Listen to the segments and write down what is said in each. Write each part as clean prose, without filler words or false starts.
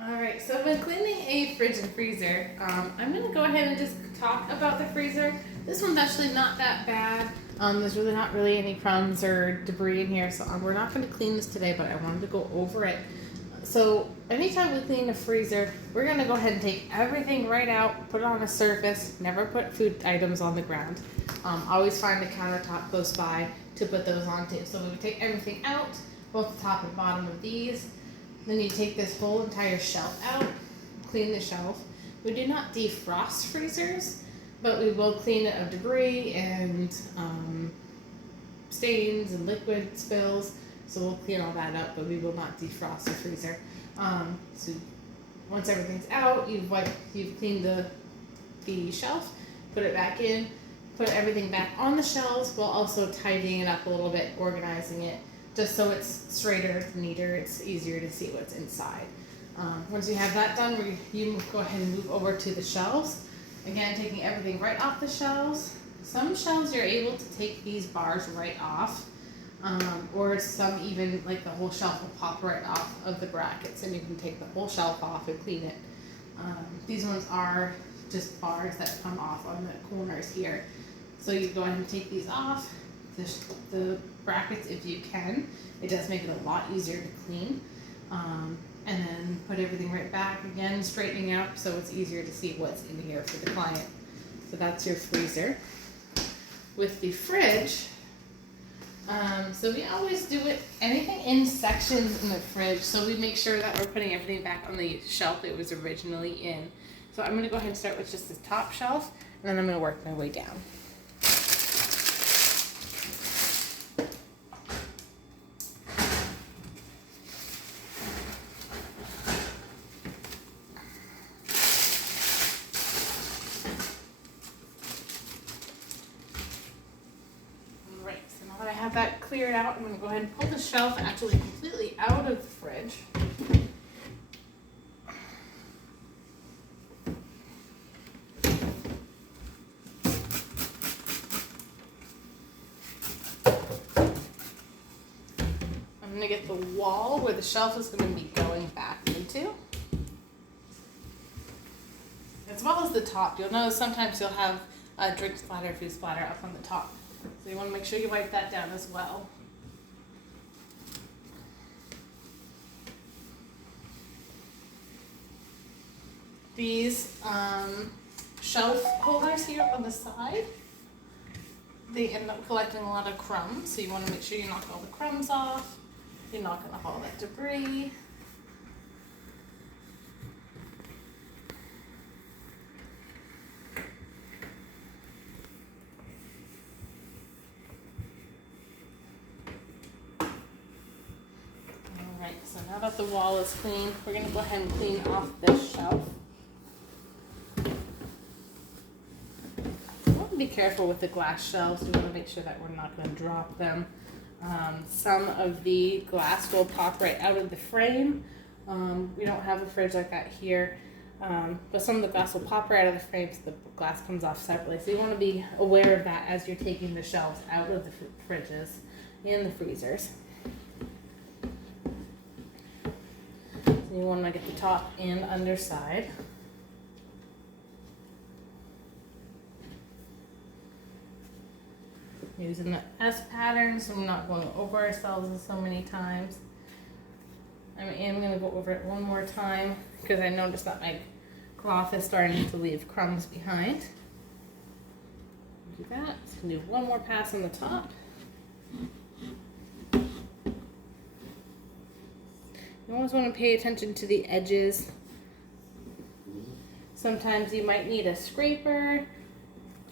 Alright, so I've been cleaning a fridge and freezer. I'm going to go ahead and just talk about the freezer. This one's actually not that bad. There's really not really any crumbs or debris in here, so we're not going to clean this today, but I wanted to go over it. So anytime we clean the freezer, we're going to go ahead and take everything right out, put it on a surface, never put food items on the ground. Always find a countertop close by to put those onto. So we would take everything out, both the top and bottom of these. Then you take this whole entire shelf out, clean the shelf. We do not defrost freezers, but we will clean it of debris and stains and liquid spills. So we'll clean all that up, but we will not defrost the freezer. So once everything's out, you've cleaned the shelf, put it back in, put everything back on the shelves while also tidying it up a little bit, organizing it, just so it's straighter, neater, it's easier to see what's inside. Once you have that done, you go ahead and move over to the shelves. Again, taking everything right off the shelves. Some shelves you're able to take these bars right off, or some even like the whole shelf will pop right off of the brackets and you can take the whole shelf off and clean it. These ones are just bars that come off on the corners here. So you go ahead and take these off. The brackets, if you can, it does make it a lot easier to clean. And then put everything right back again, straightening out so it's easier to see what's in here for the client. So that's your freezer. With the fridge, so we always do anything in sections in the fridge, so we make sure that we're putting everything back on the shelf it was originally in. So I'm going to go ahead and start with just the top shelf, and then I'm going to work my way down. I have that cleared out. I'm going to go ahead and pull the shelf actually completely out of the fridge. I'm going to get the wall where the shelf is going to be going back into, as well as the top. You'll notice sometimes you'll have a drink splatter, food splatter up on the top. So you want to make sure you wipe that down as well. These shelf holders here on the side, they end up collecting a lot of crumbs. So you want to make sure you knock all the crumbs off. You're knocking off all that debris. So now that the wall is clean, we're going to go ahead and clean off this shelf. You want to be careful with the glass shelves. We want to make sure that we're not going to drop them. Some of the glass will pop right out of the frame. We don't have a fridge like that here, but some of the glass will pop right out of the frame, so the glass comes off separately. So you want to be aware of that as you're taking the shelves out of the fridges and the freezers. You want to get the top and underside. Using the S pattern so we're not going over ourselves so many times. I am going to go over it one more time because I noticed that my cloth is starting to leave crumbs behind. Do that. So do one more pass on the top. You always want to pay attention to the edges. Sometimes you might need a scraper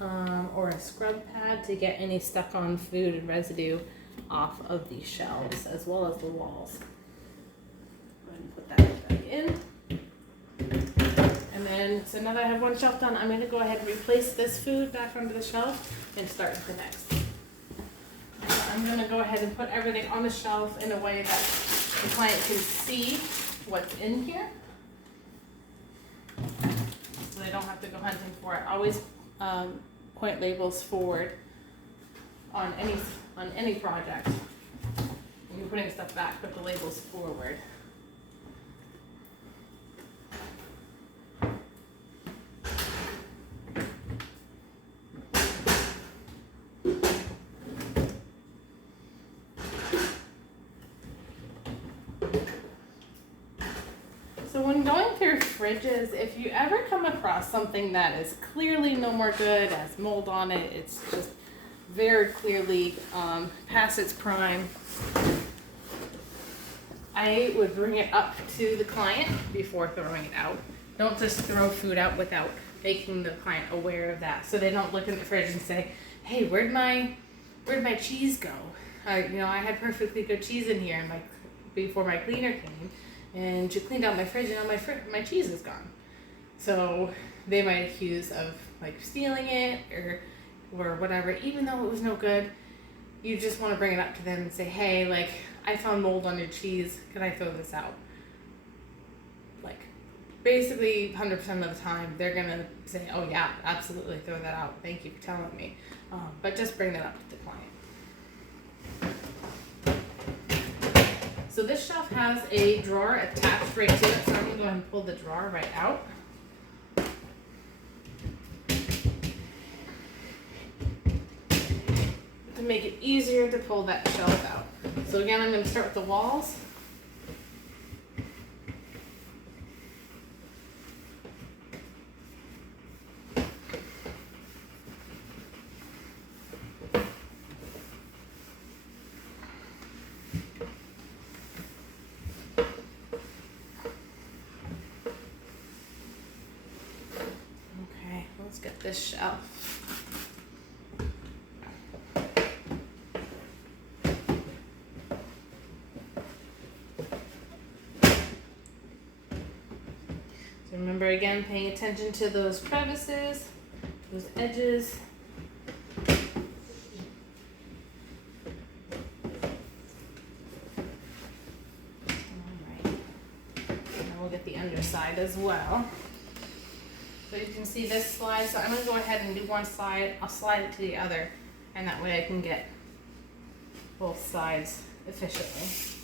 or a scrub pad to get any stuck on food and residue off of the shelves as well as the walls. Go ahead and put that back in. And then, so now that I have one shelf done, I'm going to go ahead and replace this food back onto the shelf and start with the next. I'm going to go ahead and put everything on the shelf in a way that the client can see what's in here, so they don't have to go hunting for it. Always point labels forward on any project. When you're putting stuff back, put the labels forward. going through fridges, if you ever come across something that is clearly no more good, has mold on it, it's just very clearly past its prime, I would bring it up to the client before throwing it out. Don't just throw food out without making the client aware of that, so they don't look in the fridge and say, "Hey, where'd my cheese go? I had perfectly good cheese in here, and before my cleaner came, and she cleaned out my fridge, and now my cheese is gone." So they might accuse of like stealing it or whatever, even though it was no good. You just want to bring it up to them and say, "Hey, like, I found mold on your cheese. Can I throw this out?" Like, basically 100% of the time, they're going to say, "Oh yeah, absolutely, throw that out. Thank you for telling me." But just bring that up to the client. So this shelf has a drawer attached right to it, so I'm going to go ahead and pull the drawer right out. To make it easier to pull that shelf out. So again, I'm going to start with the walls. Okay, let's get this shelf. Remember, again, paying attention to those crevices, those edges. Alright. Now we'll get the underside as well. So you can see this slide. So I'm going to go ahead and do one side. I'll slide it to the other, and that way I can get both sides efficiently.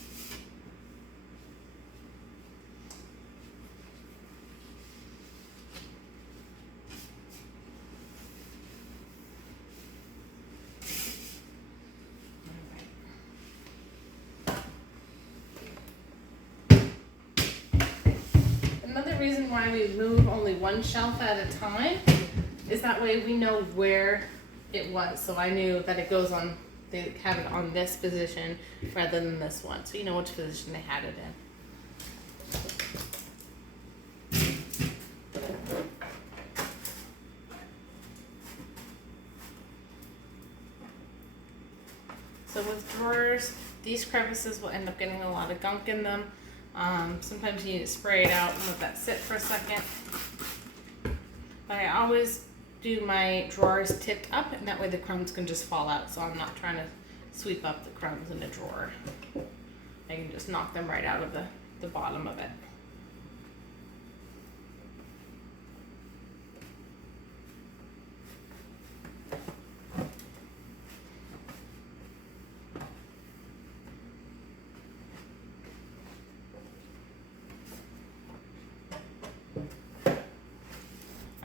Another reason why we move only one shelf at a time is that way we know where it was. So I knew that it goes on, they have it on this position rather than this one. So you know which position they had it in. So with drawers, these crevices will end up getting a lot of gunk in them. Sometimes you need to spray it out and let that sit for a second. But I always do my drawers tipped up, and that way the crumbs can just fall out, so I'm not trying to sweep up the crumbs in the drawer. I can just knock them right out of the bottom of it.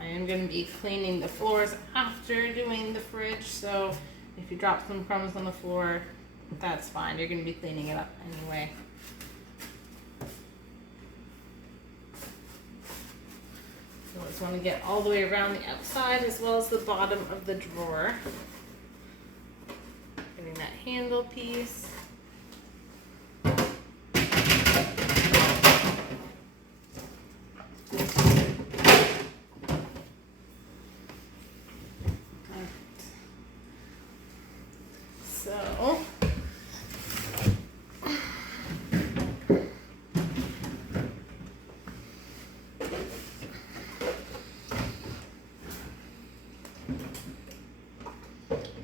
I'm going to be cleaning the floors after doing the fridge, so if you drop some crumbs on the floor, that's fine. You're going to be cleaning it up anyway. So I just want to get all the way around the outside as well as the bottom of the drawer. Getting that handle piece. So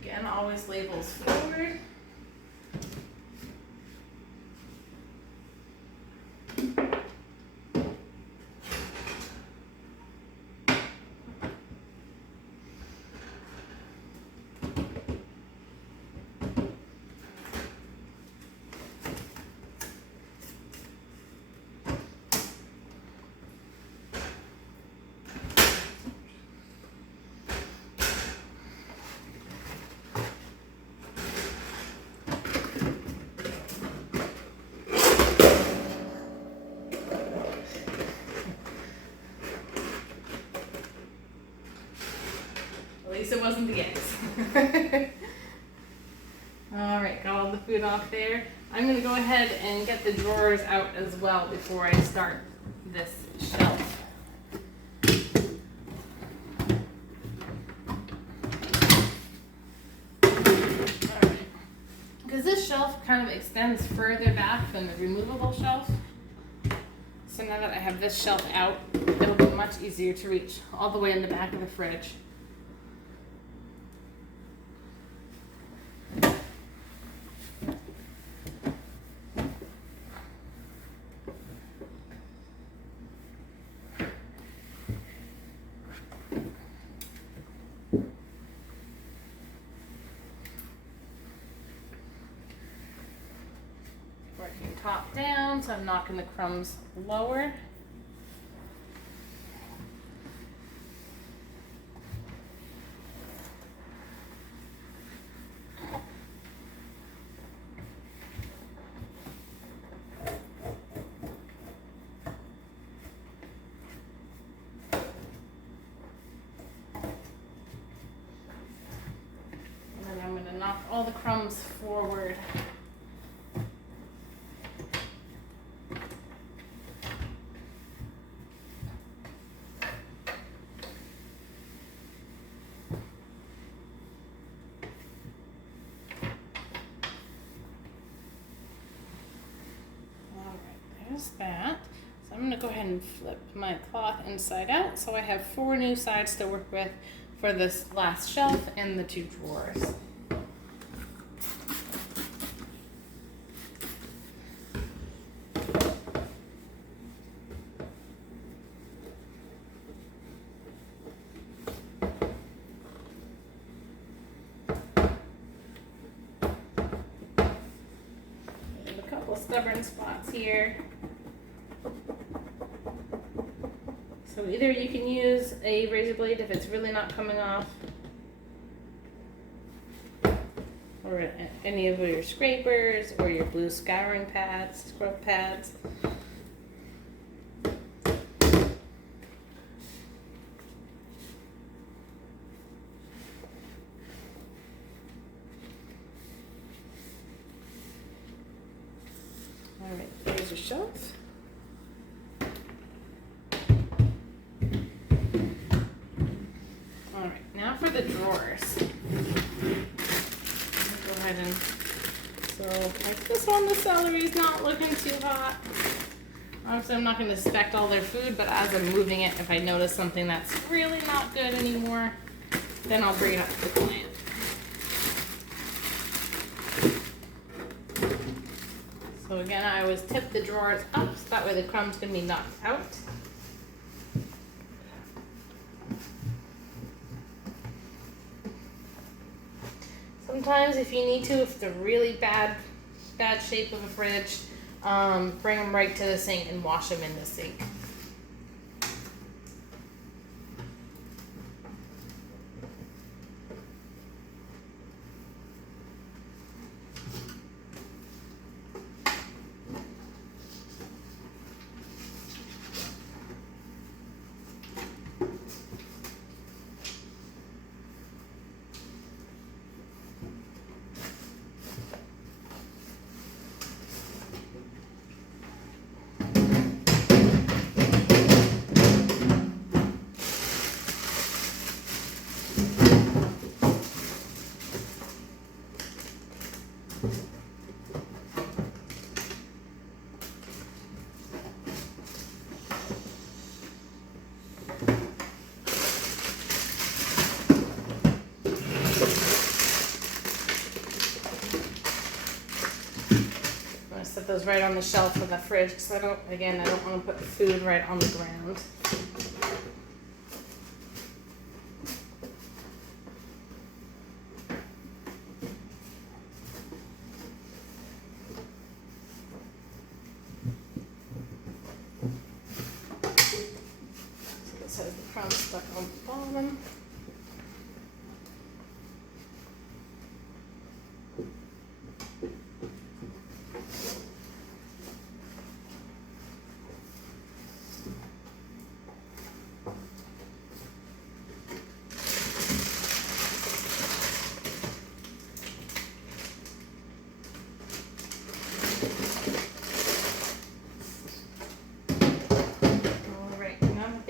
again, always labels forward. least it wasn't the eggs. Alright, got all the food off there. I'm going to go ahead and get the drawers out as well before I start this shelf. Alright, because this shelf kind of extends further back than the removable shelf. So now that I have this shelf out, it'll be much easier to reach all the way in the back of the fridge. Working top down, so I'm knocking the crumbs lower. And then I'm going to knock all the crumbs forward. That. So I'm going to go ahead and flip my cloth inside out so I have 4 new sides to work with for this last shelf and the 2 drawers. And a couple stubborn spots here. So either you can use a razor blade if it's really not coming off, or any of your scrapers or your blue scouring pads, scrub pads. Alright, there's your shelf. Now for the drawers. Go ahead and, so like this one, the celery is not looking too hot. Obviously I'm not going to inspect all their food, but as I'm moving it, if I notice something that's really not good anymore, then I'll bring it up to the plant. So again, I always tip the drawers up, so that way the crumbs can be knocked out. Sometimes if you need to, if it's a really bad shape of a fridge, bring them right to the sink and wash them in the sink. Set those right on the shelf in the fridge because I don't want to put food right on the ground. So this has the crumbs stuck on the bottom.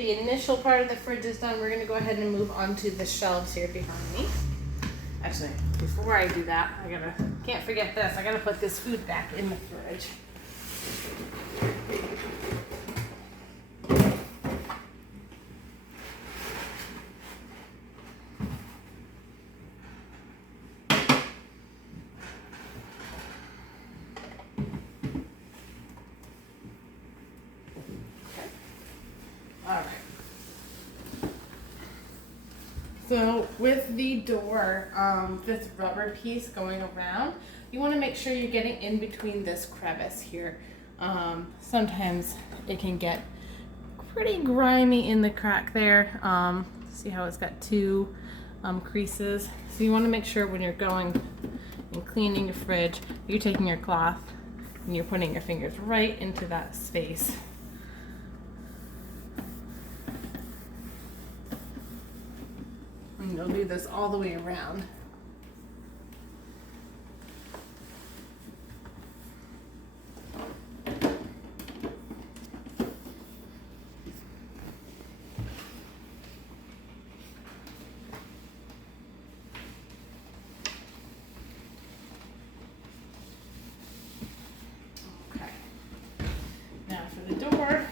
the initial part of the fridge is done, we're gonna go ahead and move on to the shelves here behind me. Actually, before I do that, can't forget this. I gotta put this food back in the fridge. So with the door, this rubber piece going around, you want to make sure you're getting in between this crevice here. Sometimes it can get pretty grimy in the crack there. See how it's got two creases? So you want to make sure when you're going and cleaning your fridge, you're taking your cloth and you're putting your fingers right into that space. And you'll do this all the way around. Okay. Now for the door.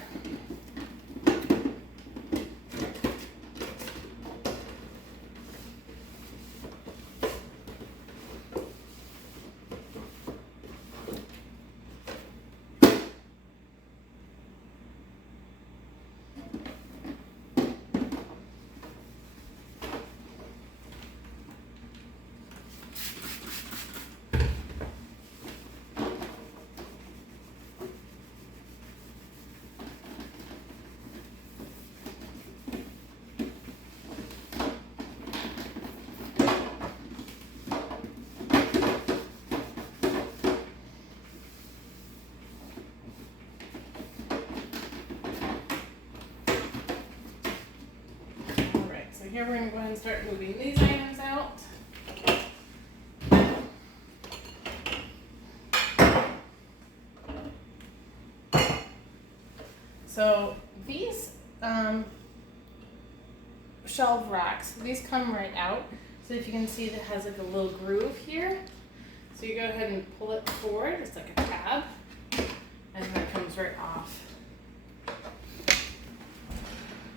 Here we're going to go ahead and start moving these items out. So these shelf racks, these come right out. So if you can see, it has like a little groove here. So you go ahead and pull it forward, it's like a tab, and then it comes right off.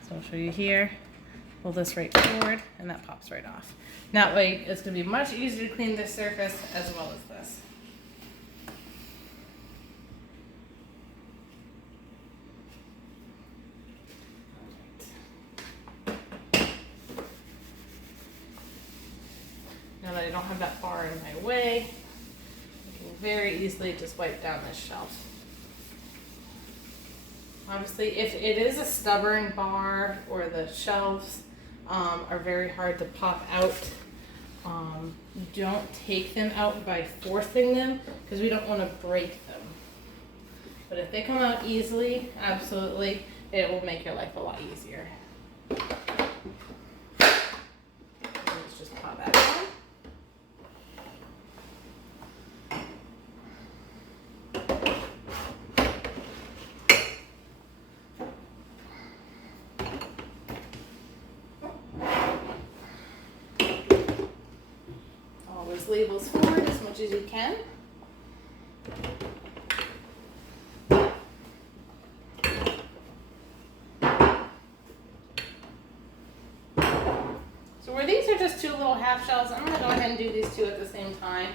So I'll show you here. Pull this right forward and that pops right off. That way it's going to be much easier to clean this surface as well as this. Now that I don't have that bar in my way, I can very easily just wipe down this shelf. Obviously, if it is a stubborn bar or the shelves are very hard to pop out, don't take them out by forcing them because we don't want to break them. But if they come out easily, absolutely, it will make your life a lot easier. Let's just pop that on. Labels forward as much as you can. So where these are just two little half shells, I'm going to go ahead and do these two at the same time.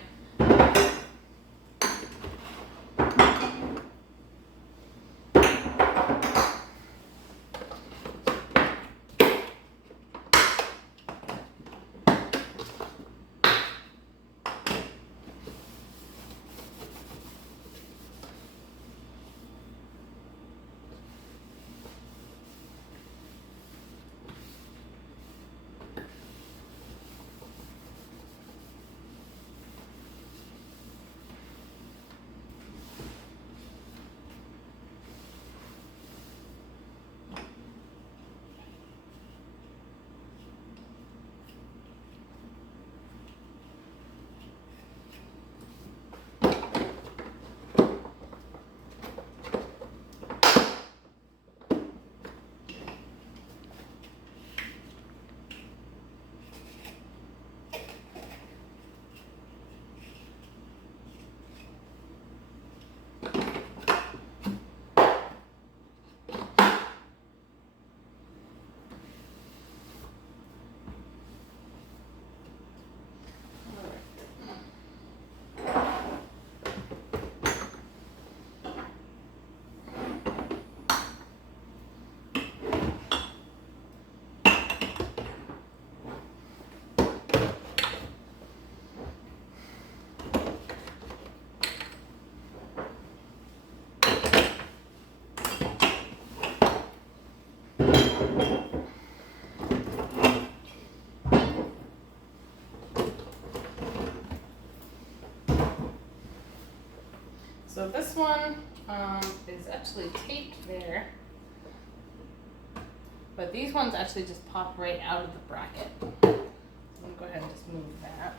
So this one is actually taped there, but these ones actually just pop right out of the bracket. So I'm gonna go ahead and just move that.